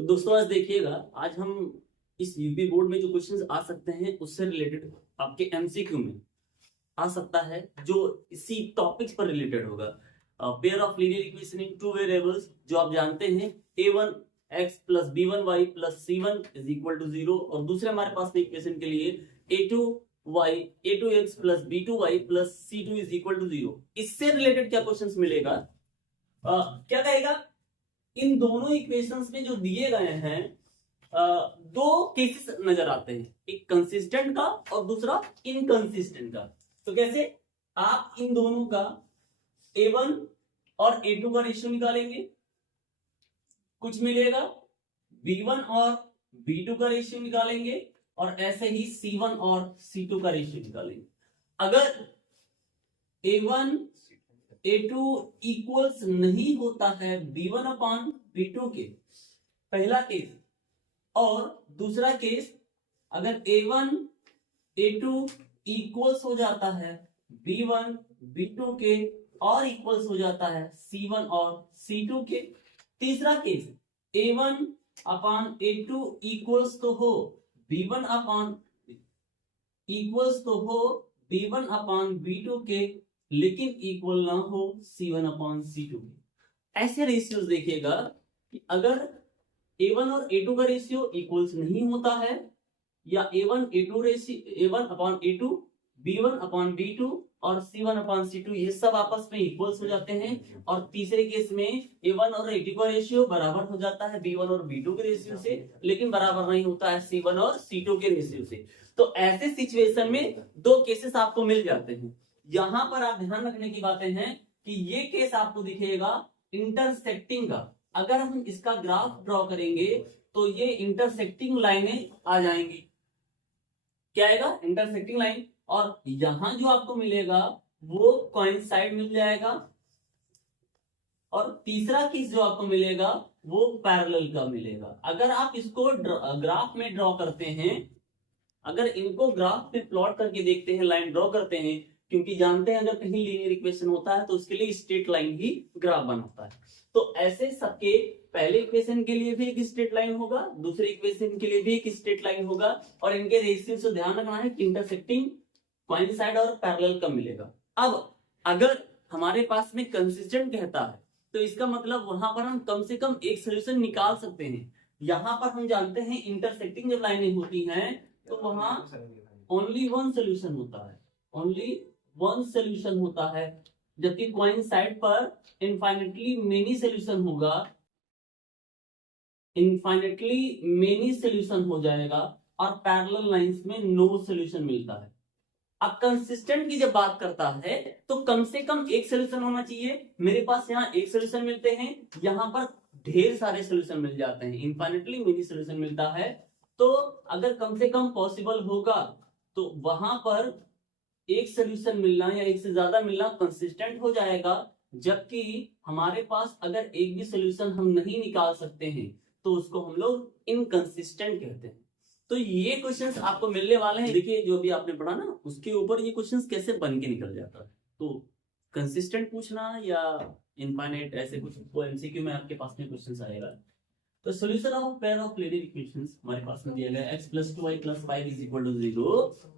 तो दोस्तों आज देखिएगा, आज हम इस यूपी बोर्ड में जो क्वेश्चंस आ सकते हैं उससे रिलेटेड आपके एमसीक्यू में आ सकता है, जो इसी टॉपिक्स पर रिलेटेड होगा। Pair of linear equation in two variables, जो आप जानते हैं a1 x plus b1 y plus c1 is equal to 0, और दूसरे हमारे पास में इक्वेशन के लिए a2 x plus b2 y plus c2 is equal to 0। इससे रिलेटेड क्या क्वेश्चंस मिलेगा, क्या कहेगा, इन दोनों इक्वेशंस में जो दिए गए हैं दो केसेस नजर आते हैं, एक कंसिस्टेंट का और दूसरा इनकंसिस्टेंट का। तो कैसे आप इन दोनों का a1 और a2 का रेशियो निकालेंगे, कुछ मिलेगा b1 और b2 का रेशियो निकालेंगे, और ऐसे ही c1 और c2 का रेशियो निकालेंगे। अगर a1 a2 इक्वल्स नहीं होता है b1 अपॉन b2 के, पहला केस, और दूसरा केस अगर a1 a2 इक्वल्स हो जाता है b1 b2 के और इक्वल्स हो जाता है c1 और c2 के, तीसरा case a1 upon a2 equals तो हो b1 अपॉन इक्वल्स तो हो b1 अपॉन b2 के, लेकिन इक्वल ना हो c1 अपॉन c2 के। ऐसे रेशियोज देखिएगा कि अगर a1 और a2 का रेशियो इक्वल्स नहीं होता है, या a1 a2 ratio a1 upon a2 b1 upon b2 और c1 अपॉन c2 ये सब आपस में इक्वल्स हो जाते हैं, और तीसरे केस में a1 और a2 का रेशियो बराबर हो जाता है b1 और b2 के रेशियो से, लेकिन बराबर नहीं होता है c1 और c2 के रेशियो से। तो ऐसे सिचुएशन में दो केसेस आपको मिल जाते हैं। यहां पर आप ध्यान रखने की बातें हैं कि ये केस आपको दिखेगा इंटरसेक्टिंग का। अगर हम इसका ग्राफ ड्रॉ करेंगे तो ये इंटरसेक्टिंग लाइनें आ जाएंगी, क्या आएगा, इंटरसेक्टिंग लाइन, और यहां जो आपको मिलेगा वो कोइंसाइड मिल जाएगा, और तीसरा केस जो आपको मिलेगा वो पैरेलल का मिलेगा। अगर आप इसको ग्राफ में ड्रॉ करते हैं, अगर इनको ग्राफ में प्लॉट करके देखते हैं, लाइन ड्रॉ करते हैं, क्योंकि जानते हैं अगर कहीं लीनियर इक्वेशन होता है तो उसके लिए स्ट्रेट लाइन ही ग्राफ बनाता है। तो ऐसे सबके पहले इक्वेशन के लिए भी एक स्ट्रेट लाइन होगा, दूसरे इक्वेशन के लिए भी एक स्ट्रेट लाइन होगा, और इनके रेशियो से ध्यान रखना है कि इंटरसेक्टिंग, कोइंसाइड और पैरेलल का मिलेगा। अब अगर हमारे पास में कंसिस्टेंट कहता है तो इसका मतलब वहां पर हम कम से कम एक सोल्यूशन निकाल सकते हैं। यहां पर हम जानते हैं इंटरसेक्टिंग जब लाइनें होती हैं तो वहां ओनली वन सोल्यूशन होता है, ओनली वन सोल्यूशन होता है, जबकि कोइंसाइड पर इनफाइनेटली मेनी सोल्यूशन होगा, इनफाइनेटली मेनी सोल्यूशन हो जाएगा, और पैरेलल लाइंस में नो सोल्यूशन मिलता है। अब कंसिस्टेंट की जब बात करता है तो कम से कम एक सोल्यूशन होना चाहिए। मेरे पास यहाँ एक सोल्यूशन मिलते हैं, यहाँ पर ढेर सारे सोल्यूशन मिल जाते हैं, इनफाइनेटली मेनी सोल्यूशन मिलता है। तो अगर कम से कम पॉसिबल होगा तो वहां पर एक सोल्यूशन मिलना या एक से ज्यादा मिलना कंसिस्टेंट हो जाएगा, जबकि हमारे पास अगर एक भी सोल्यूशन हम नहीं निकाल सकते हैं तो उसको हम लोग इनकंसिस्टेंट कहते हैं। तो ये क्वेश्चंस आपको मिलने वाले हैं। देखिए जो भी आपने पढ़ा ना उसके ऊपर ये क्वेश्चंस कैसे बन के निकल जाता है। तो कंसिस्टेंट पूछना या इनफाइनाइट, ऐसे कुछ वो एमसीक्यू में आपके पास में क्वेश्चंस आएगा। तो solution of pair of linear equations हमारे पास में दिया गया है x + 2y + 5 = 0,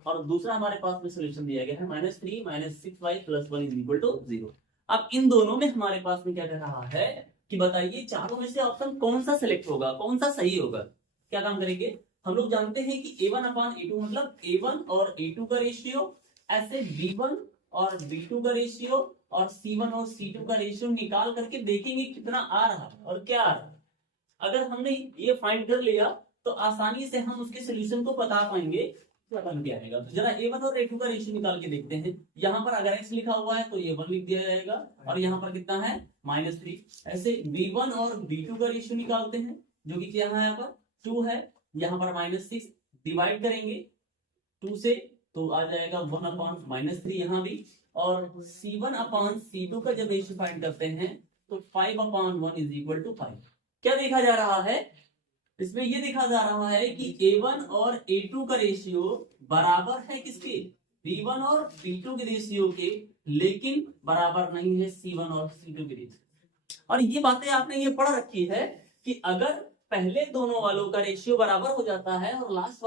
और दूसरा हमारे पास में सॉल्यूशन दिया गया है -3 - 6y + 1 = 0। अब इन दोनों में हमारे पास में क्या कह रहा है कि बताइए चारों में से ऑप्शन कौन सा सिलेक्ट होगा, कौन सा सही होगा। क्या काम करेंगे, हम लोग जानते हैं कि a1 अपॉन a2 मतलब a1 और a2 का रेशियो, ऐसे b1 और b2 का रेशियो और c1 और c2 का रेशियो निकाल करके देखेंगे कितना आ रहा है और क्या आ रहा है। अगर हमने ये फाइंड कर लिया तो आसानी से हम उसके सोल्यूशन को बता पाएंगे क्या बन के आएगा। तो जरा a1 और a2 का रेशियो निकाल के देखते हैं। यहाँ पर अगर x लिखा हुआ है तो ये 1 लिख दिया जाएगा, और यहाँ पर कितना है -3। ऐसे b1 और b2 का रेशियो निकालते हैं, जो कि क्या है, यहाँ पर 2 है, यहाँ पर -6, डिवाइड करेंगे 2 से तो आ जाएगा 1 अपॉन -3 यहाँ भी, और c1 अपॉन c2 का जब रेशियो फाइंड करते हैं तो 5 अपॉन 1 = 5। क्या देखा जा रहा है इसमें, ये देखा जा रहा है कि a1 और a2 का रेशियो बराबर है किसके, b1 और b2 के रेशियो के, लेकिन बराबर नहीं है c1 और c2 के रेशियो। और ये बातें आपने ये पढ़ रखी है कि अगर पहले दोनों वालों का रेशियो बराबर हो जाता है और लास्ट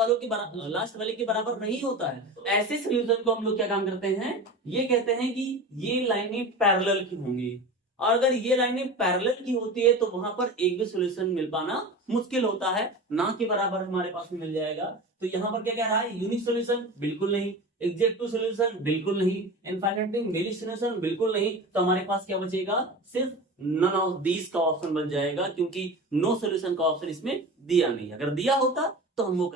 वाले के बराबर नहीं होता है, तो ऐसे सॉल्यूशन को हम लोग क्या काम करते हैं, ये कहते हैं कि ये लाइनें पैरेलल की होंगी। और अगर ये लाइनें पैरेलल की होती है तो वहां पर एक भी सॉल्यूशन मिल पाना मुश्किल होता है, ना के बराबर हमारे पास में मिल जाएगा। तो यहाँ पर क्या कह रहा है, यूनिक सॉल्यूशन बिल्कुल नहीं, एग्जेक्टिव सॉल्यूशन बिल्कुल नहीं, इनफाइनाइट सॉल्यूशन बिल्कुल नहीं। तो हमारे पास क्या बचेगा, सिर्फ नन ऑफ दीज का ऑप्शन बन जाएगा, क्योंकि नो सॉल्यूशन का ऑप्शन इसमें दिया नहीं। अगर दिया होता तो हम वो